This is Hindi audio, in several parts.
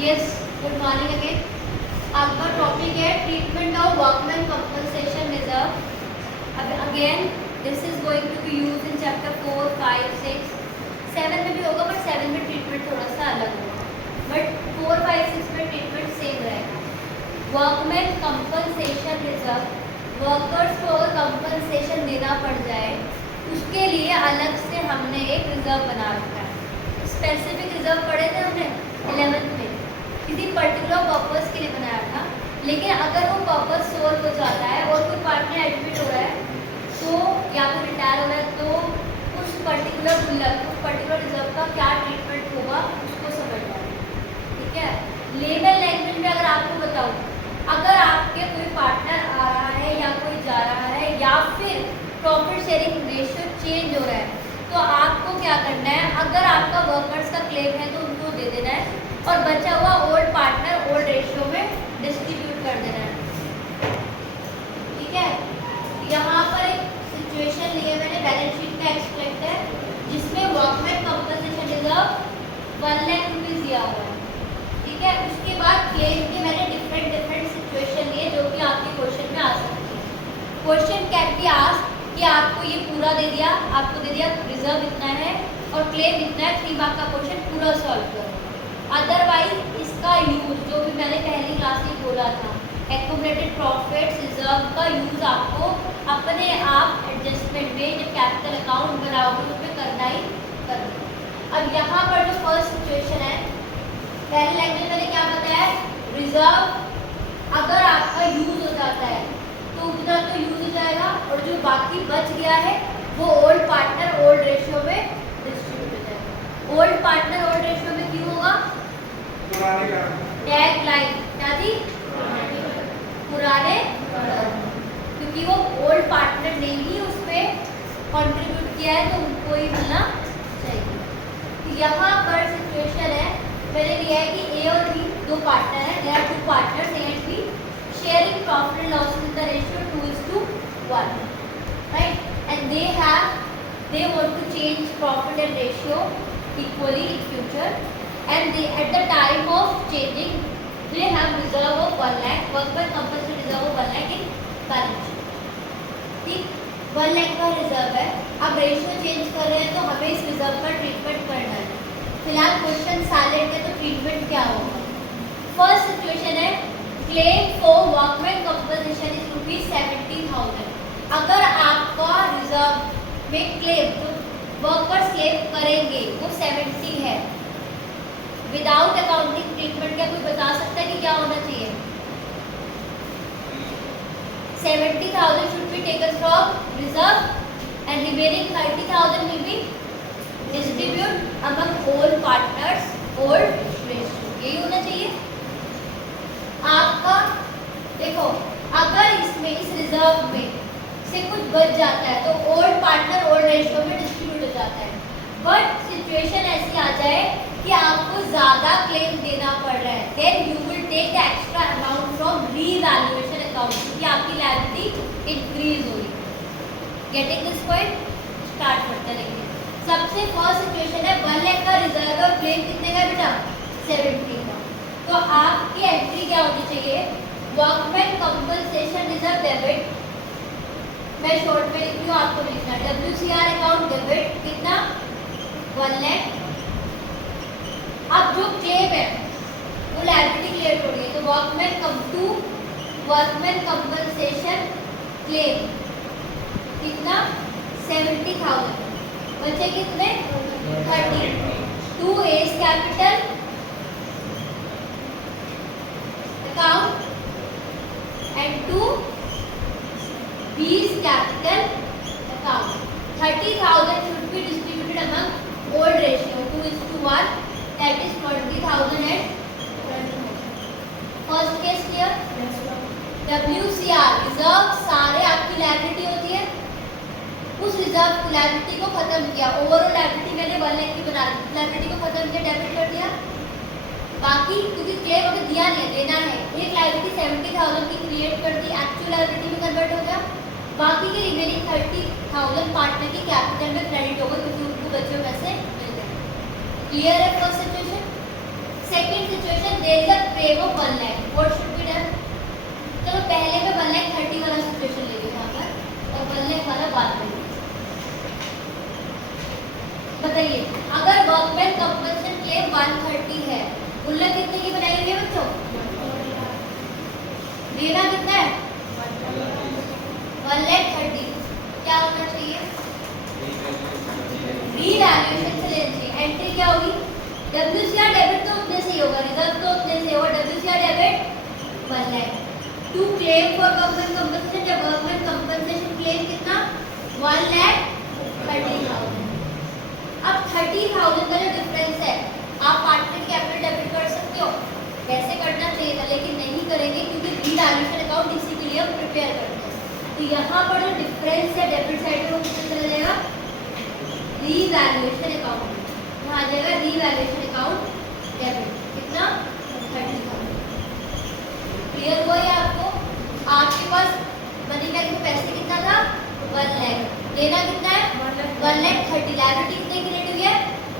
Yes, good morning again. आपका टॉपिक है treatment of workman compensation reserve. अब again this is going to be use in chapter 4, 5, 6, 7 में भी होगा, बट 7 में ट्रीटमेंट थोड़ा सा अलग होगा, बट 4, 5, 6 में ट्रीटमेंट सेम रहेगा। वर्कमैन कंपनसेशन रिजर्व, वर्कर्स को अगर कंपनसेशन देना पड़ जाए उसके लिए अलग से हमने एक रिजर्व बना रखा है। स्पेसिफिक रिजर्व पढ़े थे हमने 11th में, किसी पर्टिकुलर पर्पस के लिए बनाया था। लेकिन अगर वो पर्पस सोल्व हो जाता है और कोई पार्टनर एडमिट हो रहा है तो या फिर रिटायर हो रहा है तो उस पर्टिकुलर रिजर्व का क्या ट्रीटमेंट होगा उसको समझना है, ठीक है। लेबर लैंग्वेज में अगर आपको बताऊँ, अगर आपके कोई पार्टनर आ रहा है या कोई जा रहा है या फिर प्रॉफिट शेयरिंग रेशियो चेंज हो रहा है तो आपको क्या करना है, अगर आपका वर्कर्स का क्लेम है तो उनको दे देना है और बचा हुआ ओल्ड पार्टनर ओल्ड रेशियो में डिस्ट्रीब्यूट कर देना है, ठीक है। यहाँ पर एक सिचुएशन ली है मैंने, बैलेंस शीट का एक्सट्रैक्ट है जिसमें workman compensation reserve 1 lakh rupees दिया हुआ है, ठीक है। उसके बाद क्लेम के मैंने डिफरेंट सिचुएशन लिए जो कि आपके क्वेश्चन में आ सकती है। क्वेश्चन कैन बी आस्क्ड कि आपको ये पूरा दे दिया, आपको दे दिया रिजर्व इतना है और क्लेम इतना है, 3 मार्क का क्वेश्चन पूरा सॉल्व करो। अदरवाइज इसका यूज जो भी मैंने पहली क्लास में बोला था, एक्यूमुलेटेड प्रॉफिट्स रिजर्व का यूज आपको अपने आप एडजस्टमेंट में जब कैपिटल अकाउंट बनाओगे उसमें करना ही करना। अब यहाँ पर जो फर्स्ट सिचुएशन है, पहले लैंग्वेज मैंने क्या बताया, रिजर्व अगर आपका यूज हो जाता है तो उतना तो यूज हो जाएगा और जो बाकी बच गया है वो ओल्ड पार्टनर ओल्ड रेशियो में डिस्ट्रीब्यूट हो जाएगा। ओल्ड पार्टनर ओल्ड रेशियो में क्यों होगा, टैग लाइन क्या थी, पुराने, क्योंकि वो ओल्ड पार्टनर ने ही उसमें कंट्रीब्यूट किया है तो उनको ही मिलना चाहिए। तो यहाँ पर सिचुएशन है, मैंने लिया है कि ए और बी दो पार्टनर है, there are 2 partners A and B sharing profit and loss in the ratio 2:1, right? And they want to change profit and ratio equally in future, and they at the time of changing they have reserve of 1 lakh, workman compulsory reserve of 1 lakh in balance sheet, ठीक। 1 lakh का रिजर्व है, अब रेशियो चेंज कर रहे हैं तो हमें इस रिजर्व का ट्रीटमेंट करना है। फिलहाल क्वेश्चन साइलेंट है तो ट्रीटमेंट क्या होगा। फर्स्ट सिचुएशन है, claim for workman compensation is ₹70,000। अगर आपका रिजर्व में क्लेम जो वर्कर्स क्लेम करेंगे वो 70 है, विदाउट अकाउंटिंग ट्रीटमेंट, क्या कोई बता सकता है कि क्या होना चाहिए। 70,000 should be taken from reserve and remaining 30,000 will be distribute among all partners old ratio, यही होना चाहिए। आपका देखो, अगर इसमें इस रिजर्व में से कुछ बच जाता है तो ओल्ड पार्टनर ओल्ड रेशियो में डिस्ट्रीब्यूट हो जाता है, बट सिचुएशन ऐसी आ जाए कि आपको ज़्यादा क्लेम देना पड़ रहा है, then you will take the extra amount from revaluation account, क्योंकि आपकी लायबिलिटी इंक्रीज हो रही है। गेटिंग दिस पॉइंट, स्टार्ट करते रहेंगे। सबसे फर्स्ट सिचुएशन है 1 लाख का रिजर्व और क्लेम कितने का बेटा, 70 का। तो आपकी एंट्री क्या होनी चाहिए, वर्कमैन कंपनसेशन रिजर्व डेबिट, मैं शॉर्ट में लिख रही हूँ आपको लिखना है, WCR अकाउंट डेबिट कितना 1 लाख। अब जो क्लेम है वो लायबिलिटी क्लियर हो रही है तो वर्कमैन कंपनसेशन क्लेम कितना 70,000, बचे कितने 30, 2 as capital account and 2 B's capital account. 30,000 should be distributed among old ratio 2:1, that is 20,000 and 20,000. First case clear? WCR reserve सारे आपकी लायबिलिटी होती है, उस रिजर्व लायबिलिटी को खत्म किया, ओवरऑल लायबिलिटी मैंने 1 लाख की बना ली, लायबिलिटी को खत्म किया, डेबिट कर दिया। बाकी क्योंकि क्लेम अगर दिया नहीं है, देना है, एक लायबिलिटी 70,000 की क्रिएट कर दी, एक्चुअल लायबिलिटी में कन्वर्ट हो गया, बाकी के रिमेनिंग 30,000 पार्टनर की कैपिटल में क्रेडिट होगा क्योंकि उनको बचे हुए पैसे मिल गए। क्लियर है first situation. Second situation, there is a claim of 1 lakh. What should be done? चलो पहले में 1,30,000 वाला सिचुएशन ले लो यहाँ पर और 1 लाख वाला बात करेंगे। बताइए अगर वर्कमैन कंपनसेशन क्लेम 130 है, गुल्लक कितने की बनाई हुई है बच्चों? देना कितना है? 1,30,000। क्या होना चाहिए? रीवैल्यूएशन से लेना चाहिए। एंट्री क्या होगी? WCR डेबिट तो उतने से ही होगा, रिजर्व तो उतने से होगा। WCR debit 1 lakh. To claim for workman compensation या वर्कमैन कंपनसेशन क्लेम कितना? 1,30,000। अब 30,000 का जो डिफरेंस है आप पार्टनर कैपिटल डेबिट कर सकते हो, वैसे करना चाहिए था लेकिन नहीं करेंगे क्योंकि रीवैल्यूएशन अकाउंट इसी के लिए हम प्रिपेयर करते हैं। तो यहाँ पर जो डिफरेंस है डेबिट साइड में वो कितना चला जाएगा? Revaluation account. यहाँ आ जाएगा रीवैल्यूएशन अकाउंट डेबिट कितना? 30,000। क्लियर हुआ ये आपको? आपके पास मनी कैश में पैसे कितना था? 1 लाख। देना कितना है? 1,30,000। लायबिलिटी कितने की रेट हुई है?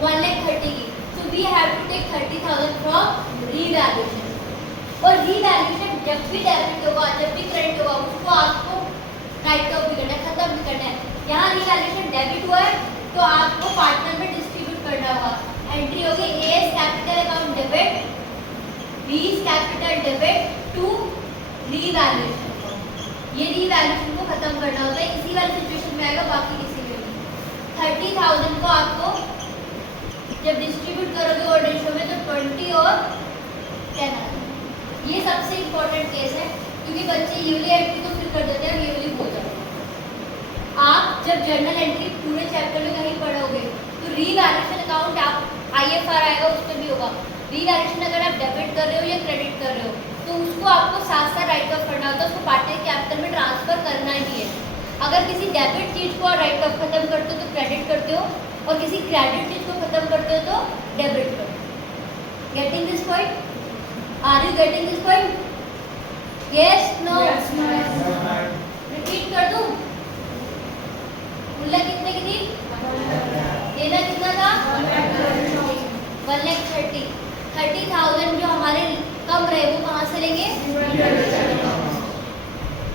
1,30,000 की। So we have to take 30,000 from revaluation. और रीवैल्यूएशन जब भी डेबिट होगा, जब भी क्रेडिट होगा, उसको आपको राइट ऑफ भी करना है, खत्म भी करना है। यहाँ रीवैल्यूएशन डेबिट हुआ है तो आपको पार्टनर में डिस्ट्रीब्यूट करना होगा। एंट्री होगी as capital account debit, B's capital debit to revaluation. ये रीवैल्यूएशन को खत्म करना होता है, इसी वाली सिचुएशन में आएगा, बाकी किसी में नहीं। 30,000 को आपको जब डिस्ट्रीब्यूट करोगे और रेशियो में तो 20 और 10 आएगा। ये सबसे इम्पोर्टेंट केस है क्योंकि बच्चे यूली एंट्री तो फिर कर देते हैं और यूली भूल जाते हैं। आप जब जर्नल एंट्री पूरे चैप्टर में कहीं पढ़ोगे तो रीवैल्यूएशन अकाउंट आप IFR आएगा उसमें भी होगा। रीवैल्यूएशन अगर आप डेबिट कर रहे हो या क्रेडिट कर रहे हो तो उसको आपको साथ साथ राइट ऑफ करना होता है, उसको पार्टनर कैपिटल में ट्रांसफर करना ही है। अगर किसी डेबिट चीज़ को राइट ऑफ खत्म करते हो तो क्रेडिट करते हो और किसी क्रेडिट चीज़ को खत्म करते हो तो डेबिट करते हो। Getting this point? Are you getting this point? Yes no? Repeat कर दूं? गुल्लक कितने की थी? देना कितना था? 1,30,000। 30,000 जो हमारे कम रहे वो कहाँ से लेंगे?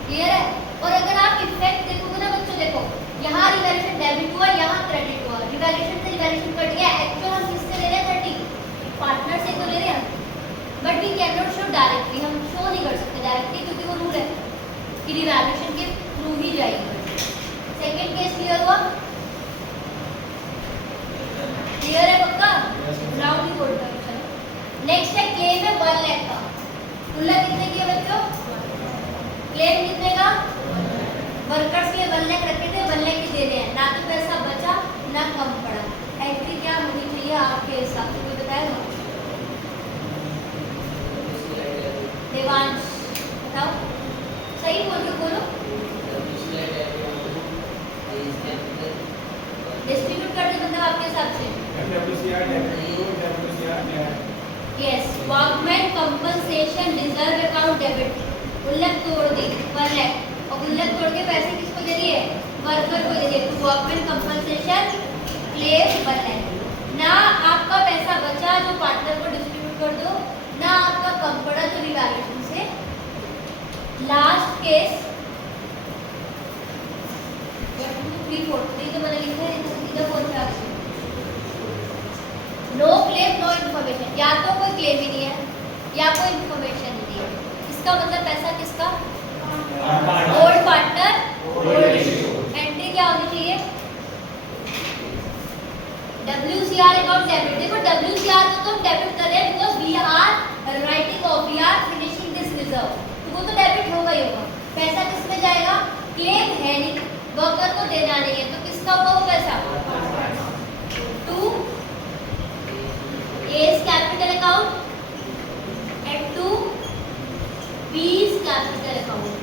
क्लियर है? और अगर आप इफेक्ट देखोगे ना बच्चों, देखो यहाँ रिवैल्यूएशन डेबिट हुआ, यहाँ क्रेडिट हुआ, रिवैल्यूएशन से रिवैल्यूएशन कट गया। एक्चुअल हम किससे ले रहे हैं? 30 पार्टनर से तो ले रहे हैं, but we can not show directly. हम शो नहीं कर सकते डायरेक्टली क्योंकि वो रूल है कि रिवैल्यूएशन के थ्रू ही जाएगी। सेकेंड केस क्लियर हुआ? क्लियर है पक्का? राउंड ही बोल कर चलो। नेक्स्ट है क्लेम है 1 लाख का। गुल्लक कितने की है बच्चों? क्लेम कितने का? वर्कर्स के 1 लाख रखे थे, 1 लाख की दे रहे हैं, ना तो पैसा बचा ना कम पड़ा। एंट्री क्या होनी चाहिए आपके हिसाब से, कोई बताएगा? देवांश बताओ, सही बोल के बोलो। डिस्ट्रीब्यूट कर दे मतलब आपके हिसाब से? Yes, workman compensation reserve account debit. गुल्लक तोड़ दी 1 लाख और गुल्लक तोड़ के पैसे किसको दे दिए? वर्कर को दे दिए। तो वर्कमैन कंपनसेशन क्लेम 1 लाख। ना आपका पैसा बचा जो पार्टनर को डिस्ट्रीब्यूट कर दो, ना आपका कम पड़ा जो रिवैल्यूएशन से। लास्ट केस 1 2 3 4 तो मैंने लिखा है इधर 4 पे option. No claim no information, या तो कोई क्लेम ही नहीं है या कोई इन्फॉर्मेशन नहीं है। इसका मतलब पैसा किसका? Old partner old issue. Entry क्या होनी चाहिए? WCR account debit. देखो WCR को तो हम डेबिट कर रहे हैं because we are writing off, we are finishing this reserve, तो वो तो डेबिट होगा ही होगा। पैसा किस में जाएगा? क्लेम है नहीं, वर्कर को देना नहीं है, तो किसका होगा वो पैसा? To A's capital account and to B's capital account.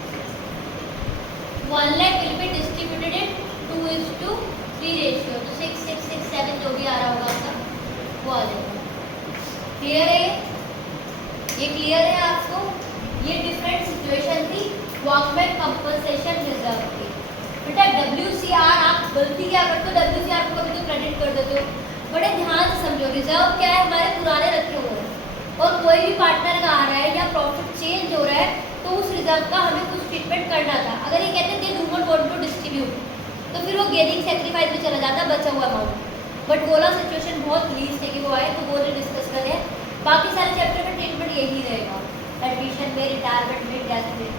1 lakh will be distributed in 2:3 ratio, तो 6 6 6 7 जो भी आ रहा होगा आपका वो आ जाएगा। क्लियर है? ये क्लियर है आपको? ये डिफरेंट सिचुएशन थी वर्कमैन कंपनसेशन रिजर्व की। बेटा WCR आप गलती क्या करते हो? WCR को कभी तो क्रेडिट कर देते हो। बड़े ध्यान से समझो, रिजर्व क्या है? हमारे पुराने रखे हुए हैं और कोई भी पार्टनर हो रहा है तो उस रिजर्व का हमें कुछ ट्रीटमेंट करना था। अगर ये कहते they do not want to distribute तो फिर वो गेनिंग सेक्रीफाइस में चला जाता बचा हुआ अमाउंट। बट बोला सिचुएशन बहुत लीस्ट है कि वो आए तो वो जो डिस्कस करें। बाकी सारे चैप्टर में ट्रीटमेंट यही रहेगा, एडमिशन में, रिटायरमेंट में, डेथ में।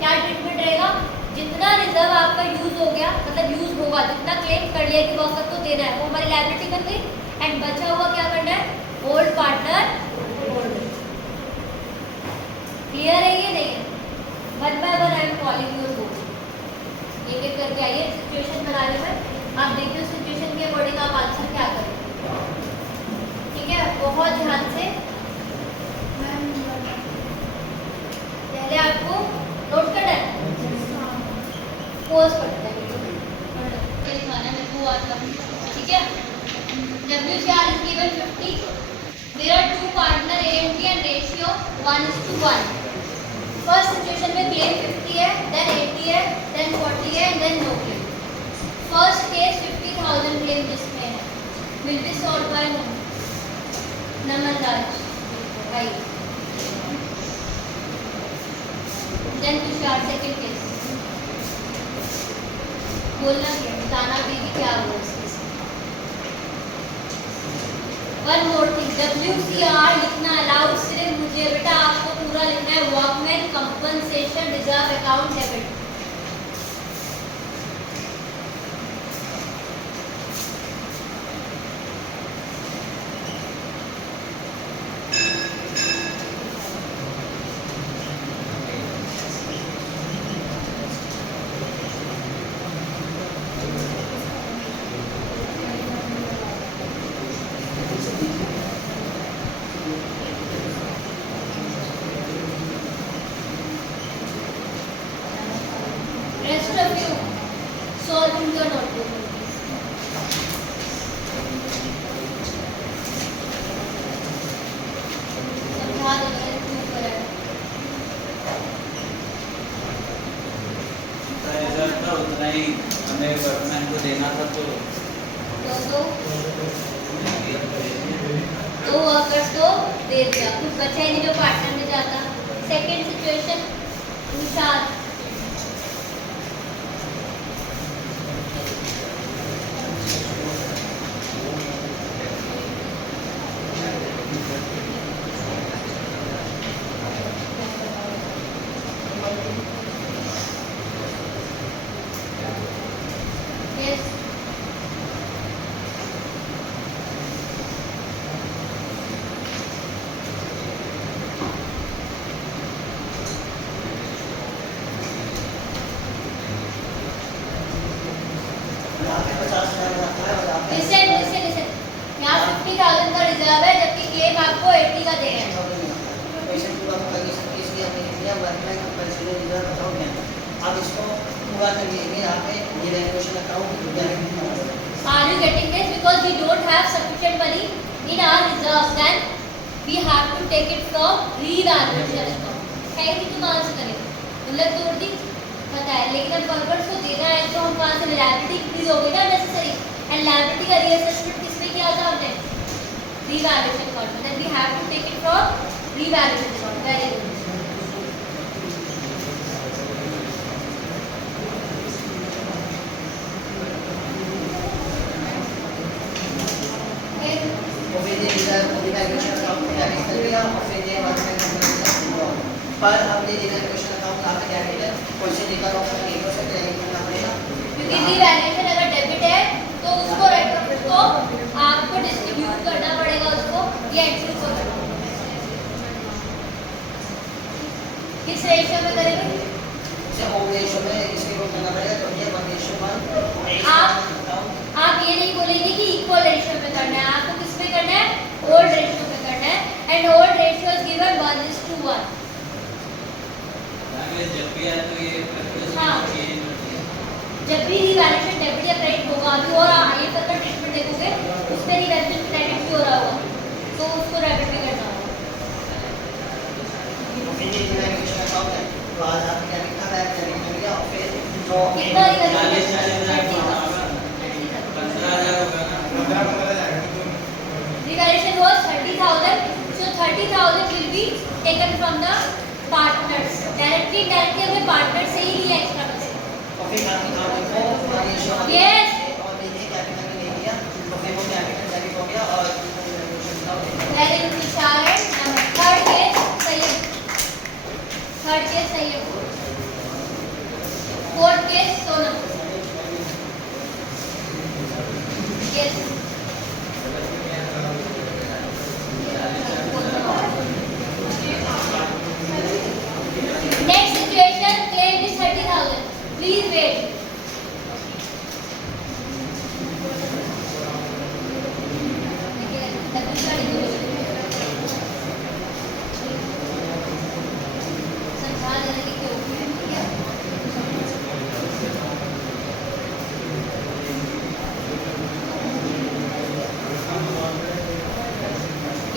क्या ट्रीटमेंट रहेगा? जितना रिजर्व आपका यूज हो गया, मतलब यूज होगा, जितना क्लेम कर लिया कि वक्त को देना है वो हमारी लायबिलिटी बन गई, एंड बचा हुआ क्या करना है? Old partner hold. क्लियर है ये? नहीं है? One by one I am calling your book, एक एक करके आइए सिचुएशन बनाने में। आप देखिए उस सिचुएशन के अकॉर्डिंग आप आंसर क्या करें, ठीक है? बहुत ध्यान से पहले आपको नोट करना है, पोज पढ़ते हैं ठीक है? WCR is given 50. There are two partner A and B and ratio 1:1. First situation में क्लेम 50 है, देन 80 है, देन 40 है, and then no claim. First case 50,000 claim जिसमें है will be solve by Naman Raj right. Then Tushar second case बोलना क्या, बताना भी कि क्या हुआ इस केस में। वन मोर थिंग, WCR लिखना अलाउड सिर्फ मुझे बेटा, आपको पूरा लिखना है workman compensation reserve account debit. Rest of you solve in your notebook. समझा दो मैंने क्यों करा है। रिजल्ट था उतना ही हमें वर्कमैन को देना था तो दो वर्कर्स को दे दिया, कुछ बचा ही नहीं जो पार्टनर में जाता। सेकेंड सिचुएशन तुषार, यहाँ 50,000 का रिजर्व है जबकि क्लेम आपको 80 का दे रहे हैं। आप इसको पूरा करिए, यहाँ पे ये valuation account. Are you getting this? Because we don't have sufficient money in our reserves, then we have to take it from revaluation account. है कि तुम आंसर करें? मतलब तोड़ दी पता है, लेकिन अब वर्कर्स को देना है तो हम कहाँ से लायबिलिटी इंक्रीज हो गई ना नेसेसरी, एंड लायबिलिटी का रीअसेसमेंट किसमें किया था हमने? revaluation account. Then we have to take it from revaluation account. Very good. पर हमने रिवैल्यूएशन अकाउंट कहाँ पे डेबिट है, क्वेश्चन लेकर ऑप्शन ए को से क्लेम करना पड़ेगा, क्योंकि रिवैल्यूएशन अगर डेबिट है तो उसको उसको आपको डिस्ट्रीब्यूट करना पड़ेगा, उसको ये एंट्री को करना पड़ेगा। किस रेशियो में करेंगे? इसे होम रेशियो में इसके को करना पड़ेगा, तो ये 1:1। आप ये नहीं बोलेंगे कि इक्वल रेशियो में करना है, आपको किस में करना है? ओल्ड रेशियो में करना है, and old ratio is given 1:1। जब भी आए तो ये हाँ, जब भी रिवैल्यूएशन डेबिट या क्रेडिट होगा, अभी और आगे तक का ट्रीटमेंट देखोगे उसमें रिवैल्यूएशन क्रेडिट भी हो रहा होगा तो उसको डेबिट भी करना होगा। रिवैल्यूएशन अकाउंट है तो आज आपने क्या लिखा है, क्या लिख लिया, और फिर जो कितना 15,000 होगा ना, revaluation was 30,000, so 30,000 will be taken from the partners, directly directly हमें पार्टनर से ही लिया एक्स्ट्रा पैसे। और फिर आपने कहा वो रेशियो Yes. और देखिए कैपिटल में ले लिया तो फिर वो कैपिटल डेबिट हो गया और very good Vishal. Third case सही है, थर्ड केस सही है। Fourth case Sonam. Yes next situation, claim is 30,000, please wait.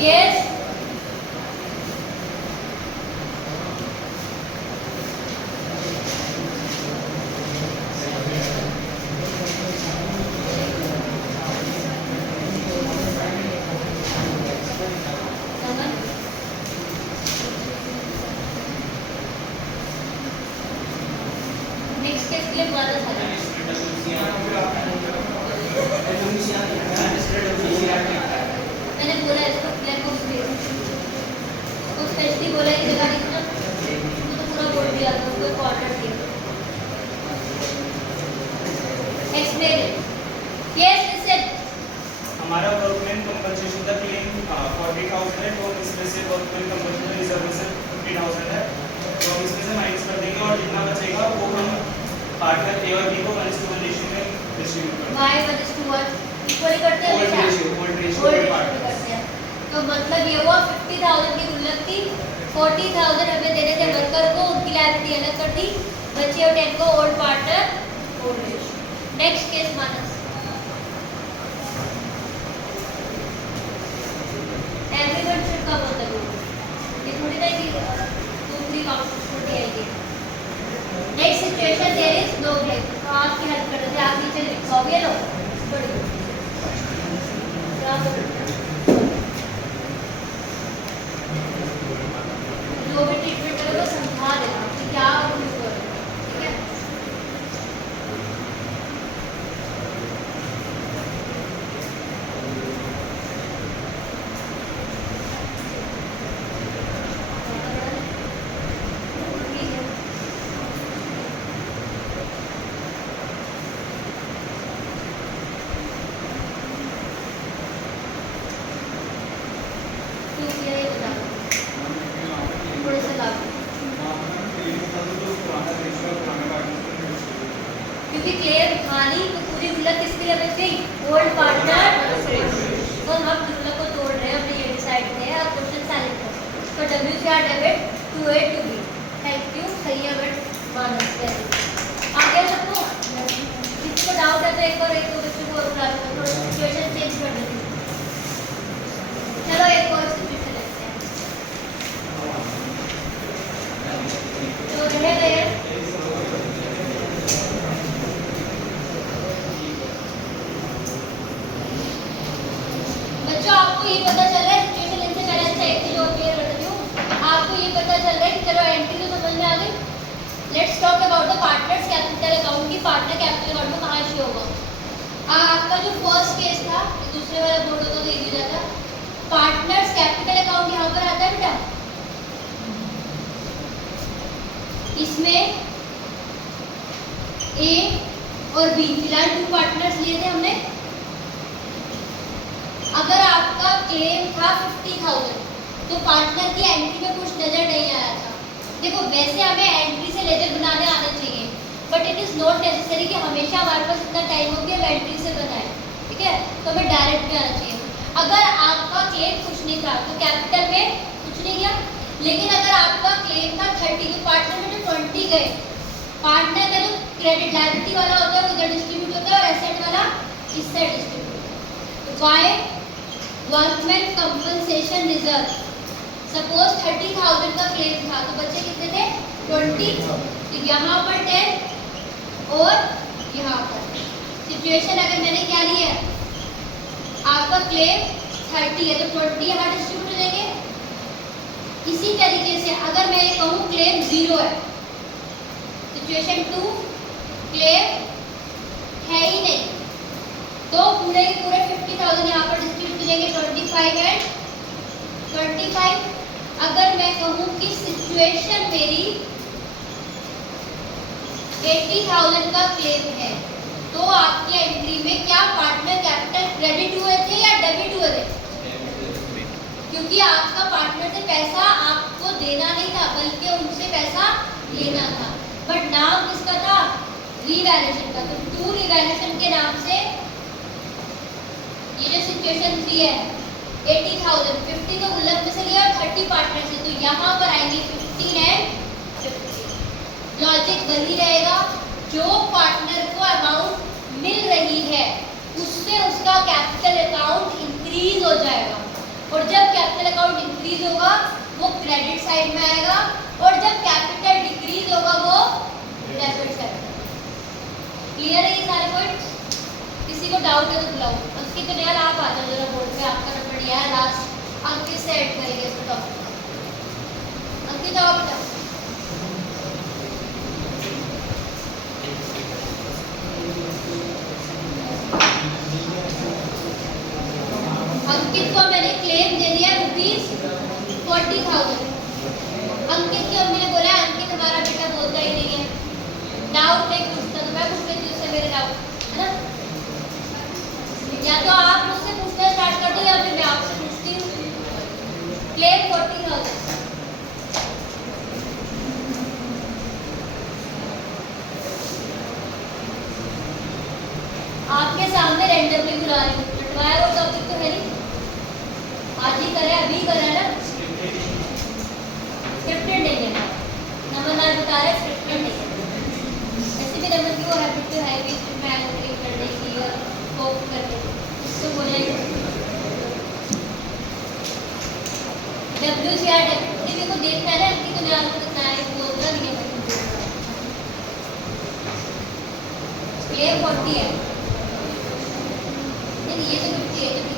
Yes. Next case के लिए मानस है। मैंने बोला इसको ब्लैक बॉक्स दे, उसको स्पेशली बोला ये जगह लिखना, तो पूरा बोल दिया था, उसको क्वार्टर दिया। Explain it. Yes listen. हमारा वर्कमैन कंपनसेशन का क्लेम 40,000 है, तो इसमें से वर्कमैन कंपनसेशन रिजर्व से 50,000 है, तो हम इसमें से माइनस कर देंगे और जितना बचेगा वो हम पार्टनर ए और बी को 1:1 रेशियो में डिस्ट्रीब्यूट कर y 1:1 इक्वली करते हैं ओल्ड बेटा? रेशियो ओल्ड रेशियो Old और ratio पार्टनर। करते हैं। तो मतलब ये हुआ 50,000 की गुल्लक थी, 40,000 हमें देने थे वर्कर को, उनकी लायबिलिटी अलग कर दी, बचे और 10 को old partner old ratio. Next case Manas. Everyone should come on the room. ये थोड़ी ना कि 2-3 काउंट छोटी आएगी। Next situation there is no break, तो आपकी हेल्प कर देते हैं, आप नीचे लिखोगे ये लो बड़ी जो भी ट्रीटमेंट करोगे समझा देना कि क्या यूज करो, ठीक है? थोड़े से लागू, क्योंकि क्लेम खानी तो पूरी गुल्लक किसके लिए बच गई? Old partner. तो हम अब गुल्लक को तोड़ रहे हैं, हमने ये डिसाइड किया है। अब क्वेश्चन साइलेंट करो। तो W से R debit to A to B। Thank you, सही है बट मानस है। आगे सबको किसको डाउट है तो एक और बच्चे को और क्लास में थोड़ा सिचुएशन चेंज कर देते हैं। चलो एक और सिचुएशन लेते हैं। तो रहेगा ये बच्चों, आपको ये पता चल रहा है सिचुएशन इनसे पहले अच्छा एक चीज और क्लियर कर देती हूँ। आपको ये पता चल रहा है कि चलो एंट्री तो समझ में आ गई। Let's talk about the partners capital account की पार्टनर कैपिटल अकाउंट में कहाँ इश्यू होगा। आपका जो फर्स्ट केस था, दूसरे वाला बोर्ड होता तो ये भी जाता। पार्टनर्स कैपिटल अकाउंट यहाँ पर आता है बेटा, इसमें A और B फिलहाल 2 पार्टनर्स लिए थे हमने। अगर आपका क्लेम था 50,000 तो पार्टनर की एंट्री में कुछ नजर नहीं आया था। देखो वैसे हमें एंट्री से लेजर बनाने आने चाहिए, but it is not necessary कि हमेशा हमारे पास इतना टाइम हो कि हम एंट्री से बनाए, ठीक है? तो हमें डायरेक्ट में आना चाहिए। अगर आपका क्लेम कुछ नहीं था तो कैपिटल में कुछ नहीं गया, लेकिन अगर आपका क्लेम था 30 तो पार्टनर में जो 20 गए, पार्टनर का जो क्रेडिट लायबिलिटी वाला होता है वो इधर डिस्ट्रीब्यूट होता है और एसेट वाला इस side distribute. Why workman compensation reserve, suppose 30,000 का क्लेम था तो बच्चे कितने थे? 20। तो यहाँ पर 10 और यहाँ पर सिचुएशन अगर मैंने क्या लिया है, आपका क्लेम 30 है तो 20 यहाँ डिस्ट्रीब्यूट हो जाएंगे। इसी तरीके से अगर मैं ये कहूँ क्लेम 0 है, सिचुएशन 2 क्लेम है ही नहीं, तो पूरे के पूरे 50,000 यहाँ पर डिस्ट्रीब्यूट करेंगे 25 एंड 25। अगर मैं कहूँ कि सिचुएशन मेरी 80,000 का क्लेम है, तो आपकी एंट्री में क्या पार्टनर कैपिटल क्रेडिट हुए थे या डेबिट हुए थे? क्योंकि आपका पार्टनर से पैसा आपको देना नहीं था, बल्कि उनसे पैसा लेना था। बट नाम किसका था? रीवैल्यूएशन का। तो टू रीवैल्यूएशन के नाम से ये जो सिचुएशन 3 है 80,000, 50 तो गुल्लक में से लिया और 30 पार्टनर से, तो यहाँ पर आएंगे 15 एंड 50। लॉजिक वही रहेगा, जो पार्टनर को अमाउंट मिल रही है उससे उसका कैपिटल अकाउंट इंक्रीज हो जाएगा, और जब कैपिटल अकाउंट इंक्रीज होगा वो क्रेडिट साइड में आएगा, और जब कैपिटल डिक्रीज होगा वो डेबिट साइड में। क्लियर है ये सारे पॉइंट्स? किसी को डाउट है तो बुलाओ। उसकी तो यार आप आ जाओ जरा बोर्ड पे, आपका नंबर दिया है लास्ट, अंकित से ऐड करेंगे इसको टॉपिक। अंकित आओ बेटा। अंकित को मैंने क्लेम दे दिया ₹40,000। अंकित की मम्मी ने बोला अंकित हमारा बेटा बोलता ही नहीं है, डाउट नहीं पूछता, तो मैं पूछ लेती हूँ उससे मेरे डाउट, है ना? या तो आप मुझसे पूछना स्टार्ट कर दो या फिर मैं आपसे पूछती हूँ। क्लेम 40,000। आपके सामने रैंडमली बुला रही हूँ, बटवाया वो टॉपिक तो है नहीं, आज ही करे अभी करे ना, स्क्रिप्टेड नहीं है। नमनलाल बता रहे स्क्रिप्टेड नहीं है। ऐसे भी नमन की वो हैबिट तो है भी में एलोकेट करने की और कोप करने की, इसको बोलेंगे WCR डेबिट को देखना है ना, इनकी तो ध्यान रखना है, बोलना नहीं है। क्लेम 40 है, नहीं ये तो 50 है, तो ठीक है।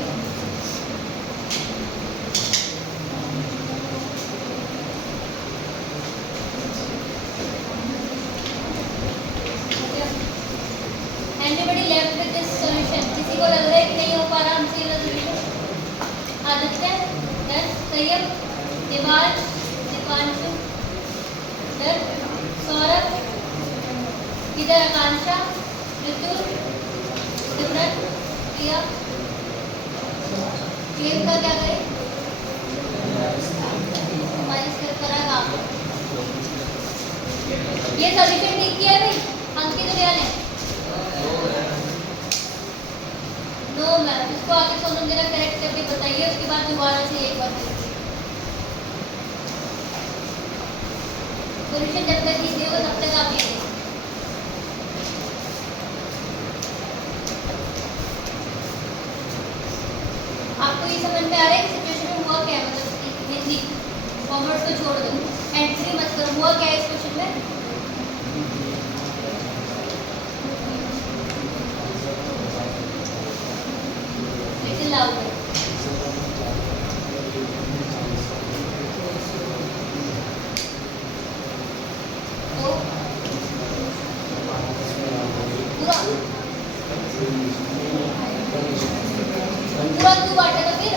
Anybody left with this solution? किसी को लग रहा है कि नहीं हो पा रहा हमसे ये solution? आदित्य, दर्श, संयम, देवांश, दीपांशु, दर्श, सौरभ, इधर आकांक्षा, ऋतु, सिमरन, प्रिया। क्लेम का क्या करें? माइनस करा काम। ये सॉल्यूशन ठीक किया है भाई अंकित रिया ने? नो मैम, इसको आगे सोनम जरा करेक्ट करके बताइए, उसके बाद दोबारा से एक बार सॉल्यूशन जब तक ईजी होगा तब तक आप लिखिए। आपको ये समझ में आ रहा है कि सिचुएशन में हुआ क्या है, मतलब हिंदी कॉमर्स को छोड़ दो, एंट्री मत करो, हुआ क्या है इस क्वेश्चन में? Little louder. तो पूरा पूरा क्यों बांटा था फिर?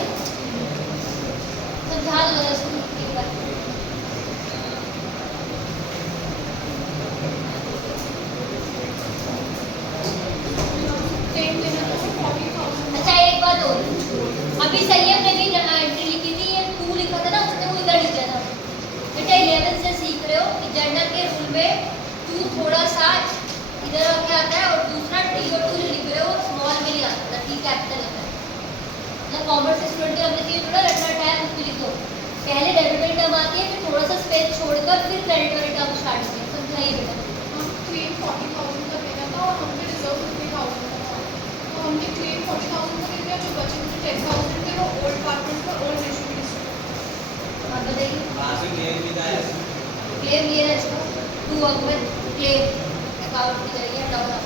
समझा दो इसको एक बार। अच्छा एक बात और, अभी संयम ने भी एंट्री लिखी थी, ये 2 लिखा था ना, उसने वो इधर लिख दिया था। बेटा 11 से सीख रहे हो कि जर्नल के रूल में 2 थोड़ा सा इधर आके आता है, और दूसरा T और 2 जो लिख रहे हो स्मॉल में नहीं आता, T कैपिटल आता है। मतलब कॉमर्स स्टूडेंट के हमने थोड़ा रटना टाइम उसको लिखो, पहले डेबिट वाली टर्म आती है, फिर थोड़ा सा स्पेस छोड़कर फिर क्रेडिट वाली टर्म स्टार्ट होती है। समझाइए बेटा। हम क्लेम 40,000 का देना था और हमने रिजर्व 50,000 का था, तो हमने क्लेम 40,000 का दे दिया, जो बचे मुझे 10,000 थे वो ओल्ड पार्टनर का ओल्ड रेशियो में डिस्ट्रीब्यूट। आप बताइए। कहाँ से क्लेम किया है? क्लेम ये है इसका 2 वर्कमैन क्लेम अकाउंट की जरिए डाउन आता है।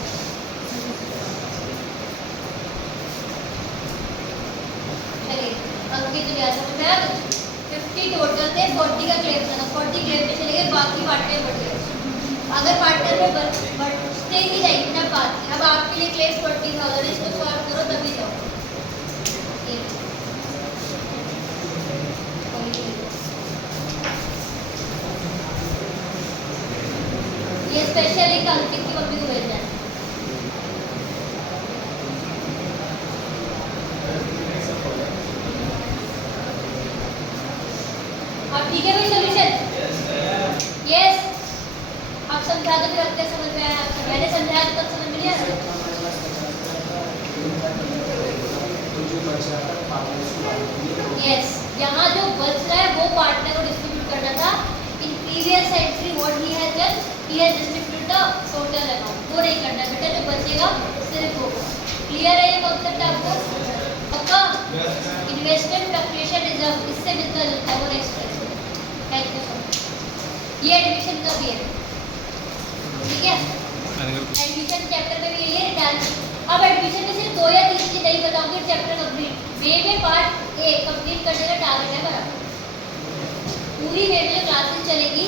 चलिए अंकित लिया था, मैं 50 टोटल थे, करते हैं 40 का क्लेम था, 40 क्लेम में चले गए, बाकी पार्टनर बढ़ गए। अगर पार्टनर में बढ़ते ही जाएगी तब बात है। अब आपके लिए क्लेम 40,000 है, इसको सॉल्व करो तभी जाओ। ये स्पेशली अंकित की मम्मी को भेजना है। अब ठीक है भाई सॉल्यूशन? यस। आप समझा दो फिर अब क्या समझ में आया आपको? मैंने समझाया तो तब समझ में नहीं आया? यस, यहाँ जो बच रहा है वो पार्टनर को डिस्ट्रीब्यूट करना था। In previous entry what he has done, he has distributed the total amount. वो नहीं करना बेटा, जो बचेगा सिर्फ वो। क्लियर है ये कॉन्सेप्ट आपको? पक्का? इन्वेस्टमेंट फ्लक्चुएशन रिजर्व इससे मिलता जुलता है वो नेक्स्ट है। Thank you so much. ये एडमिशन का भी है, ठीक है? एडमिशन चैप्टर में भी यही है रिटर्न। अब एडमिशन में सिर्फ 2 या 3 चीज नहीं बताऊंगी, चैप्टर कंप्लीट वे में पार्ट ए कंप्लीट करने का टारगेट है मेरा। पूरी वे में क्लासेस चलेगी।